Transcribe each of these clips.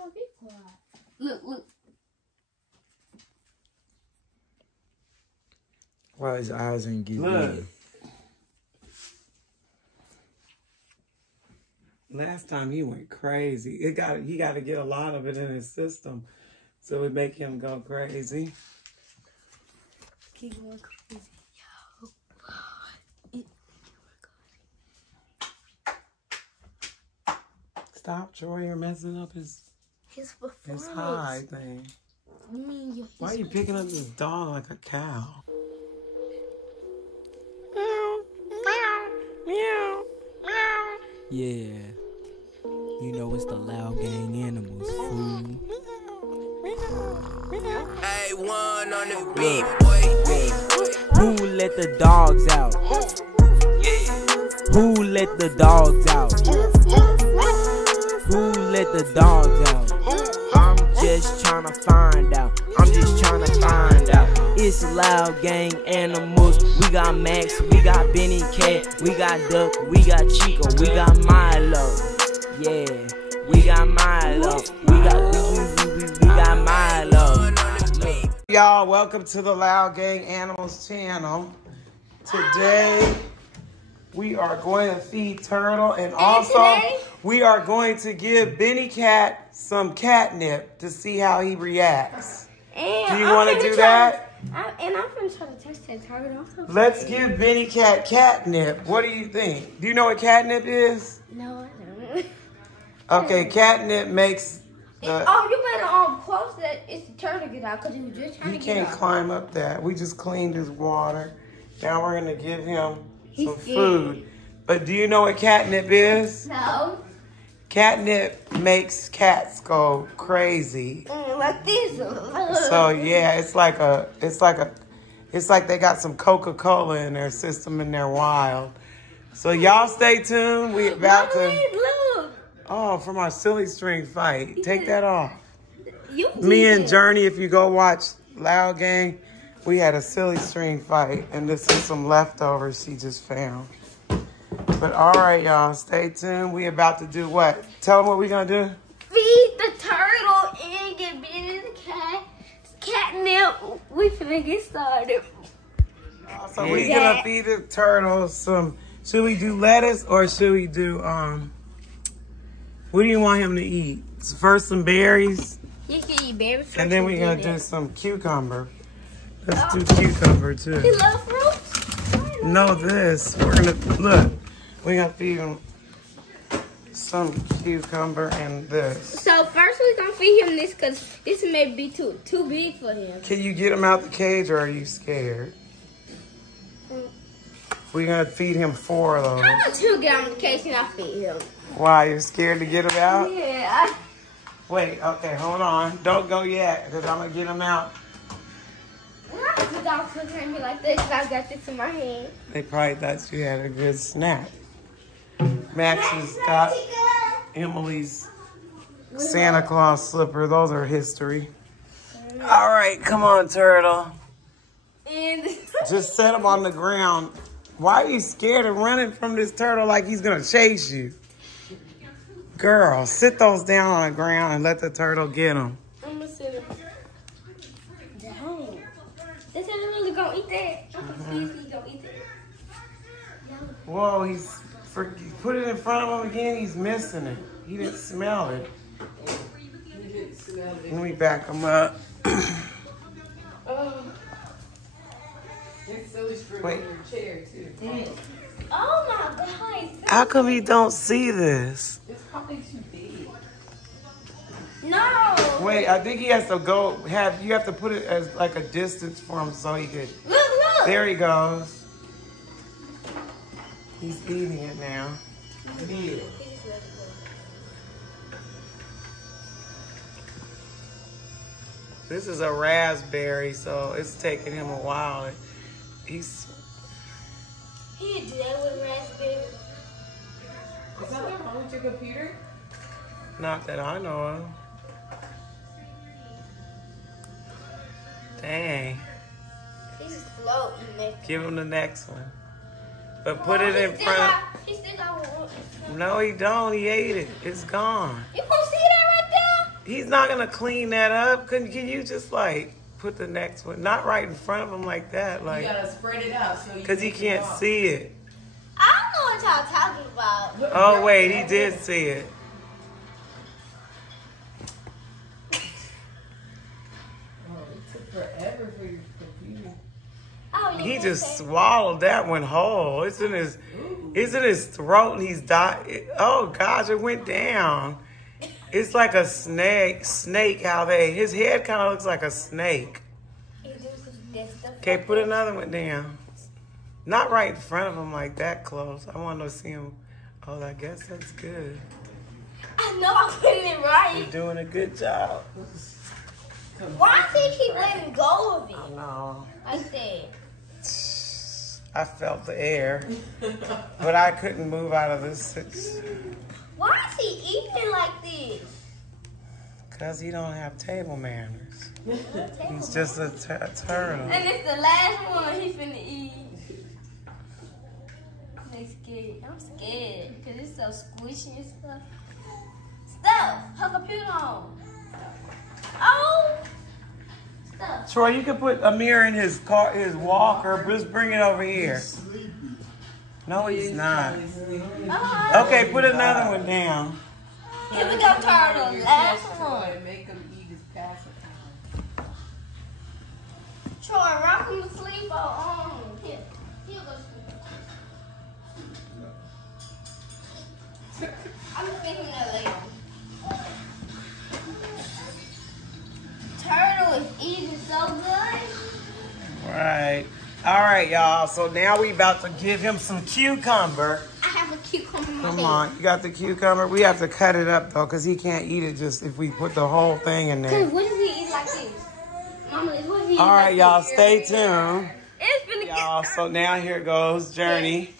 Oh, be quiet. Look, look. Why his eyes ain't getting Look. Last time he went crazy. He got to get a lot of it in his system, so it make him go crazy. Keep going crazy. Stop, Troy. You're messing up his high thing. Why are you picking up this dog like a cow? Meow, meow, meow, meow. Yeah. You know it's the Loudegange Animals, fool. A1 on the beat, boy. Who let the dogs out? Yeah. Who let the dogs out? Who let the dogs out? I'm just trying to find out. I'm just trying to find out. It's Loudegange Animals. We got Max, we got Benny Cat, we got Duck, we got Chica, we got Milo. Yeah, we got Milo. We got Milo. Y'all, welcome to the Loudegange Animals channel. Today, we are going to feed Turtle, and also we are going to give Benny Cat some catnip to see how he reacts. Do you want to do that? And I'm going to try to test that turtle. Let's give Benny Cat catnip. What do you think? Do you know what catnip is? No, I don't. Okay, catnip makes the... Oh, you better close that. It's the turtle get out because he was just trying to get out. He can't climb up that. We just cleaned his water. Now we're going to give him some food. But do you know what catnip is? No. Catnip makes cats go crazy. Like this. So yeah, it's like they got some Coca-Cola in their system and they're wild. So y'all stay tuned. We about to. Look. Oh, from our silly string fight. Take that off. You Me and Journey, if you go watch Loudegange, we had a silly string fight, and this is some leftovers she just found. But all right, y'all, stay tuned. We about to do what? Tell them what we gonna do. Feed the turtle and get Benny the cat. Catnip. We finna get started. So we gonna feed the turtle some. Should we do lettuce or should we do what do you want him to eat? First some berries. You can eat berries first. And then we're gonna do some cucumber. Let's do cucumber too. You love fruits? No, this. We're gonna look. We're gonna feed him some cucumber and this. So first we're gonna feed him this because this may be too big for him. Can you get him out the cage or are you scared? We're gonna feed him 4 of those. I'm gonna get out of the cage and I'll feed him. Why? You're scared to get him out? Yeah. Wait, okay, hold on. Don't go yet, because I'm gonna get him out. The dogs look at me like this because I got this in my hand. They probably thought you had a good snack. Max has got Emily's Santa Claus slipper. Those are history. All right, come on, Turtle. And Just set him on the ground. Why are you scared of running from this turtle like he's going to chase you? Girl, sit those down on the ground and let the turtle get them. I'm going to sit him. Dang. This ain't really going to eat that. I'm confused he's going to eat that. Whoa, put it in front of him again. He's missing it. He didn't smell it. Let me back him up. Wait. Oh my God. How come he don't see this? It's probably too big. No. Wait, I think he has to go. You have to put it as like a distance for him so he could. Look. There he goes. He's eating it now. Yeah. This is a raspberry, so it's taking him a while. He did that with raspberry. Is something wrong with your computer? Not that I know of. Dang. He's slow eating it. Give him the next one. But put it in front. He still got one. No, he don't. He ate it. It's gone. You gonna see that right He's not gonna clean that up. Can you just like put the next one, not right in front of him like that, like? You gotta spread it out so you. Cause he can't see it. I don't know what y'all talking about. Oh wait, he did see it. Oh, it took forever for your computer. Oh, you He can just say- swallowed that one whole. It's in his throat, and he's dying. Oh gosh, it went down. It's like a snake. His head kind of looks like a snake. Okay, put another one down. Not right in front of him like that close. I want to see him. Oh, I guess that's good. I know I'm putting it right. You're doing a good job. Why does he keep letting go of I it? know. Like that. I felt the air, but I couldn't move out of this. Why is he eating like this? Because he don't have table manners. He's just a turtle. And it's the last one he finna eat. I'm scared because it's so squishy and stuff. Stop! Her computer on. Oh! Stop. Troy, you can put a mirror in his car, his walker. Just bring it over here. No, he's not. Okay, put another one down. Here we go, Turtle. Last one. Make him eat his pacifying. Troy, rock him to sleep on. Here. He'll go sleep. I'm gonna feed him that later. Turtle is eating so good. Right. All right, y'all. So now we about to give him some cucumber. I have a cucumber in my Come hand. on, you got the cucumber? We have to cut it up though, because he can't eat it just if we put the whole thing in Cause there. what if he eat like this? Mama, what if he eat All right, like y'all, this? stay tuned. It's finna Y'all, get. so now here goes Journey.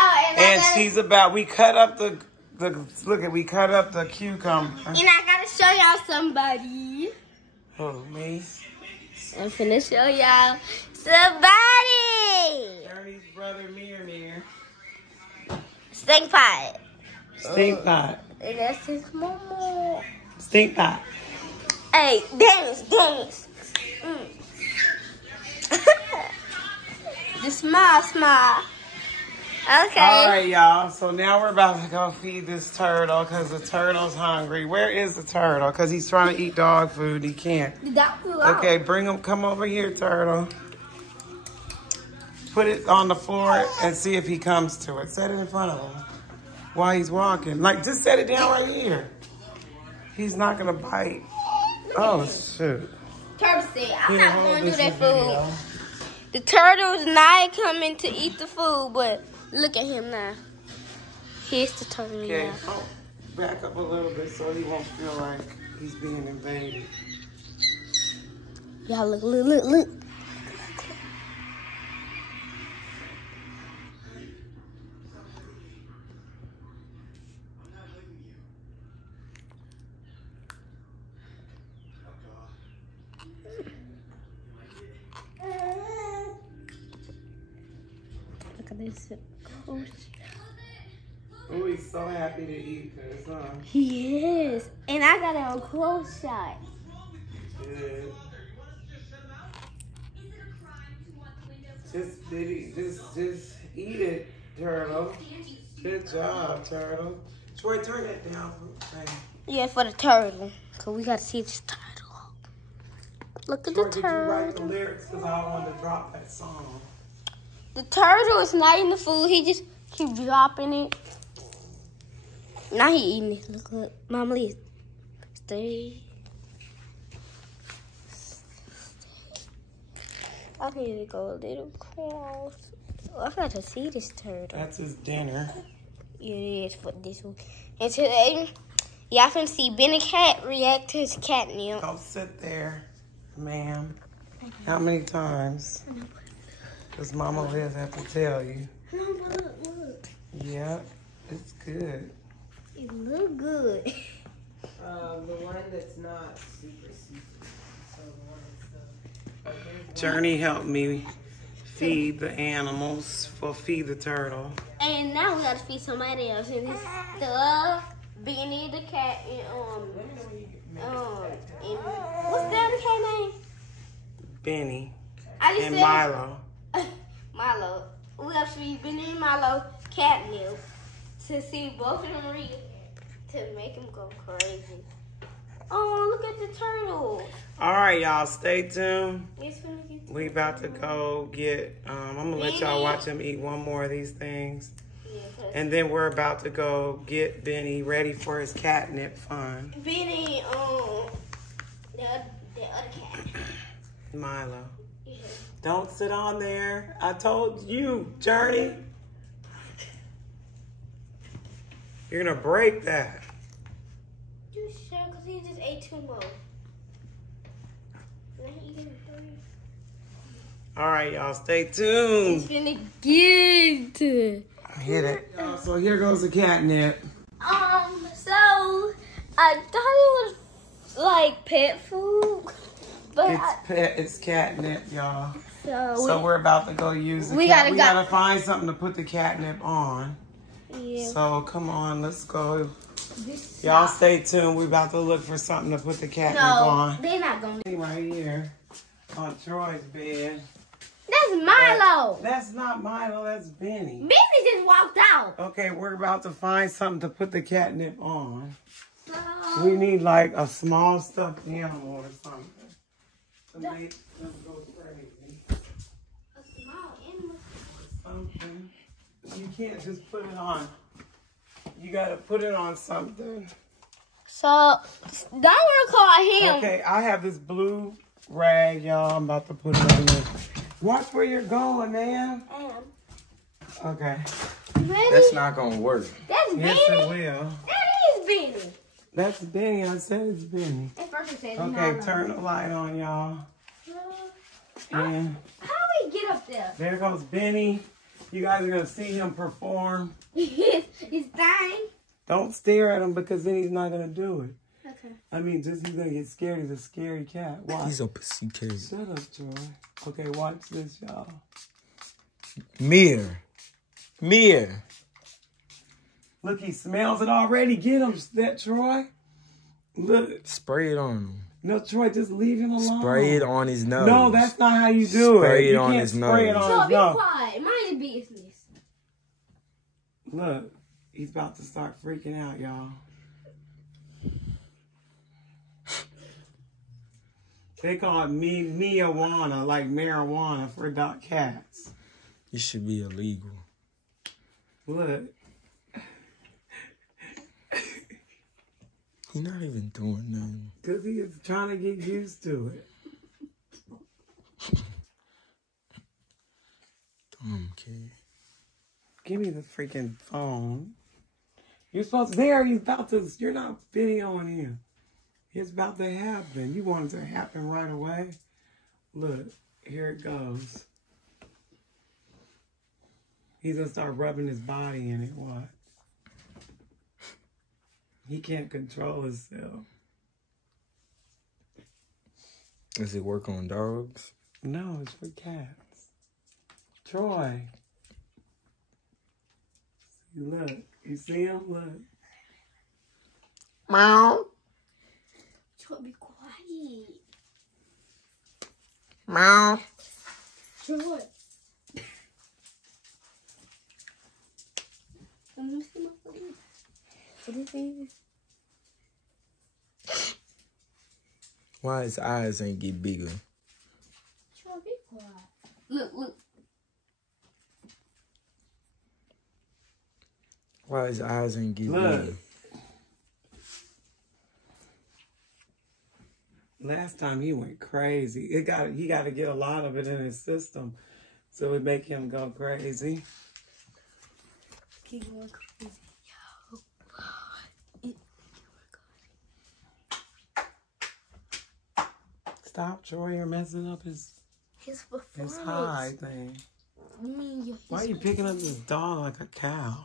And And I gotta, she's about, we cut up the we cut up the cucumber. and I gotta show y'all somebody. Oh, me? I'm finna show y'all somebody. Journey's brother, Mir. Stink pot. Stink pot. And that's his mama. Stink pot. Hey, dance. Just smile. Okay. All right, y'all. So now we're about to go feed this turtle because the turtle's hungry. Where is the turtle? Because he's trying to eat dog food. He can't. The dog flew out. Okay, bring him. Come over here, turtle. Put it on the floor and see if he comes to it. Set it in front of him while he's walking. Like, just set it down right here. He's not going to bite. Oh, shoot. Turtle said, I'm Here, not hold going to do this that video. food. The turtle's not coming to eat the food, but look at him now. Here's the turtle. Okay, Now. oh, back up a little bit so he won't feel like he's being invaded. Y'all look. Look at this. Oh, he's so happy to eat this, huh? He is. And I got it on close shot. Good. Just eat it, turtle. Good job, turtle. Troy, turn that down. Okay. Yeah, for the turtle. Cause we gotta see this turtle. Look at Troy, the did you write the turtle. lyrics? Because I wanted to drop that song. The turtle is not in the food. He just keep dropping it. Now he eating it. Look. Mama, Lee. Stay. Okay, here we go. A little close. Oh, I got to see this turtle. That's his dinner. It is for this one. And today, y'all can see Benny Cat react to his catnip. Don't sit there, ma'am. How many times does Mama Liz have to tell you? Look. Yeah, it's good. It look good. The one that's not super seafood. So the one that's Journey helped me feed the animals for Feed the Turtle. And now we gotta feed somebody else. And this stuff, Benny the cat, and Benny I just and said Milo. Milo. We have to be Benny and Milo Catnip to see both of them read to make them go crazy. Oh, look at the turtle. All right, y'all, stay tuned. It's gonna get We about to go get, I'm gonna let y'all watch him eat one more of these things. Yeah, 'cause And then we're about to go get Benny ready for his catnip fun. Benny, the other cat. Milo. Yeah. Don't sit on there. I told you, Journey. You're gonna break that. You sure? Because he just ate 2 more. Now he eating 3. All right, y'all, stay He's tuned. finna get. Hit it. So here goes the catnip. So I thought it was like pet food, but It's catnip, y'all. so So we're about to go use the We cat. gotta We go- gotta find something to put the catnip on. yeah. So come on, let's go. This Y'all stay tuned. We're about to look for something to put the catnip no, on. they're not gonna. Right here on Troy's bed. That's Milo. That's not Milo, that's Benny. Benny just walked out. Okay, we're about to find something to put the catnip on. So, We need like a small stuffed animal or something to make them go crazy. a small animal. Something. You can't just put it on. You gotta put it on something. So don't record him. Okay, I have this blue rag, y'all. I'm about to put it on there. Watch where you're going, man. Okay. Benny, That's not gonna work. that's Yes, Benny. it will. That is Benny. That's Benny. I said it's Benny. At first it said Okay, Milo. turn the light on, y'all. And How do we get up there? there goes Benny. You guys are gonna see him perform. His thing. Don't stare at him because then he's not gonna do it. Okay. I mean, just he's gonna get scared. He's a scary cat. Watch. He's a pussy cat. Shut up, Troy. Okay, watch this, y'all. Mirror. Mirror. Look, he smells it already. Get him, that Troy. Look, Spray it on him. no, Troy, just leave him alone. Spray it on his nose. No, that's not how you do Spray it. it You on can't his spray it nose. on So his be nose. quiet. Mind your business. Look, he's about to start freaking out, y'all. They call it marijuana, like marijuana for dog cats. It should be illegal. Look, He's not even doing nothing. because he is trying to get used to it. Dumb kid. Give me the freaking phone. You're supposed to, there, he's about to, you're not videoing him. It's about to happen. You want it to happen right away. Look, here it goes. He's gonna start rubbing his body in it. What? He can't control himself. Does it work on dogs? No, it's for cats. Troy. See, look. You see him? Look. Meow. Troy, be quiet. Meow. Troy. Let me see my phone. What is this? Why his eyes ain't get bigger? Troy, be quiet. Look. Why his eyes ain't get Look. bigger? Last time he went crazy. He got to get a lot of it in his system, so it make him go crazy. Keep going crazy. Stop, Troy. You're messing up his His high thing. You mean your Why are you picking up this dog like a cow?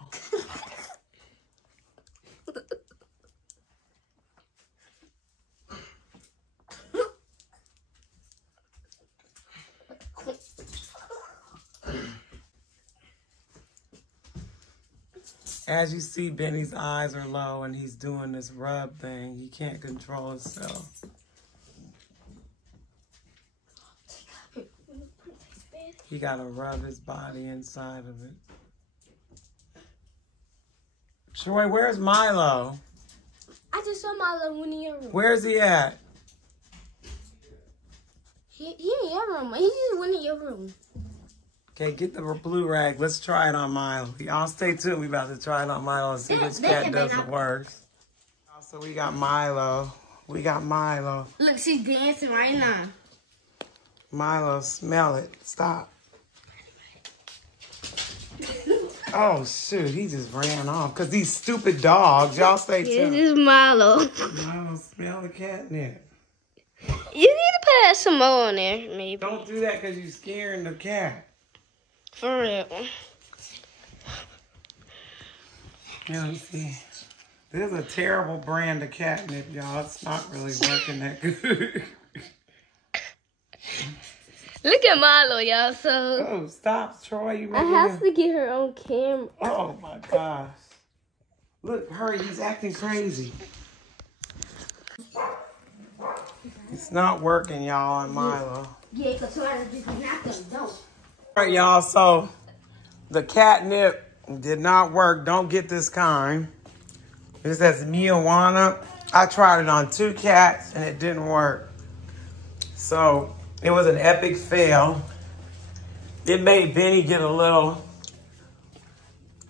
As you see, Benny's eyes are low and he's doing this rub thing. He can't control himself. He got to rub his body inside of it. Troy, where's Milo? I just saw Milo in your room. Where's he at? He in your room. He just went in your room. Okay, get the blue rag. Let's try it on Milo. Y'all stay tuned. We about to try it on Milo and see which cat does the worst. So we got Milo. We got Milo. Look, she's dancing right now. Milo, smell it. Stop. Oh, shoot. He just ran off. Because these stupid dogs. Y'all stay tuned. This is Milo. Milo, smell the catnip. You need to put some more on there, maybe. Don't do that because you're scaring the cat. For real. Let me see. This is a terrible brand of catnip, y'all. It's not really working that good. Look at Milo, y'all. So Oh, stop, Troy. You I have to get her on camera. Oh, my gosh. Look, hurry. He's acting crazy. It's not working, y'all, on Milo. Yeah, because somebody just knocked them down. All right, y'all. So the catnip did not work. Don't get this kind. This says Miawana. I tried it on 2 cats and it didn't work. So it was an epic fail. It made Benny get a little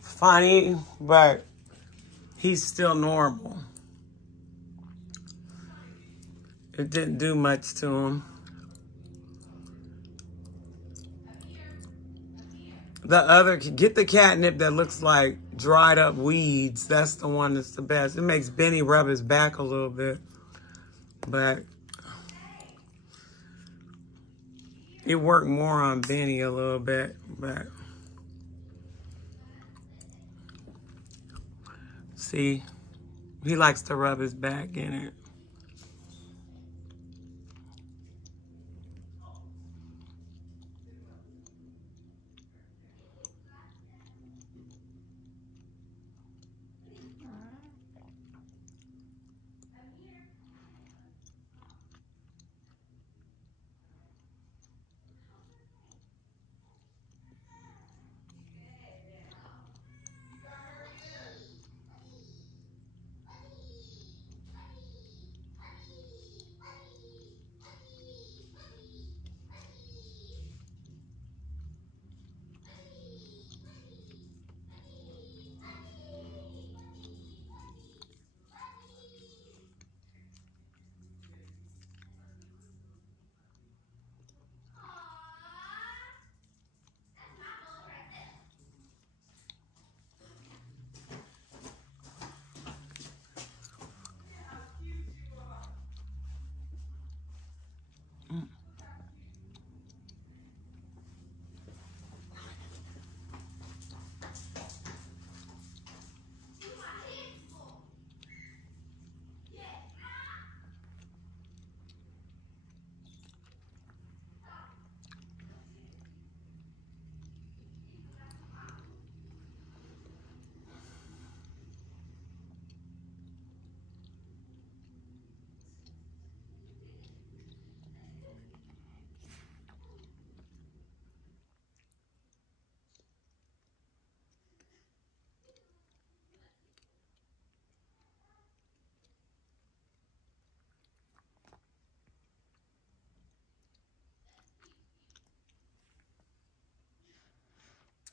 funny, but he's still normal. It didn't do much to him. The other, get the catnip that looks like dried up weeds. That's the one that's the best. It makes Benny rub his back a little bit. But it worked more on Benny a little bit. But see, he likes to rub his back in it.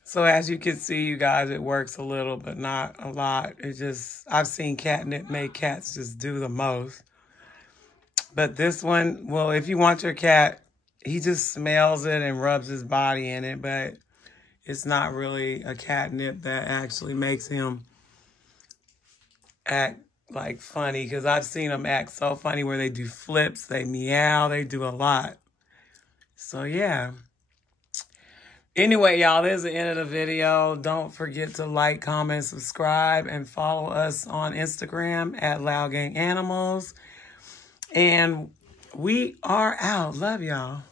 So as you can see, you guys, it works a little, but not a lot. It just, I've seen catnip make cats just do the most. But this one, well, if you want your cat, he just smells it and rubs his body in it, but it's not really a catnip that actually makes him act like funny, because I've seen them act so funny where they do flips, they meow, they do a lot. So yeah. Anyway, y'all, this is the end of the video. Don't forget to like, comment, subscribe, and follow us on Instagram at Loudegange Animals. And we are out. Love y'all.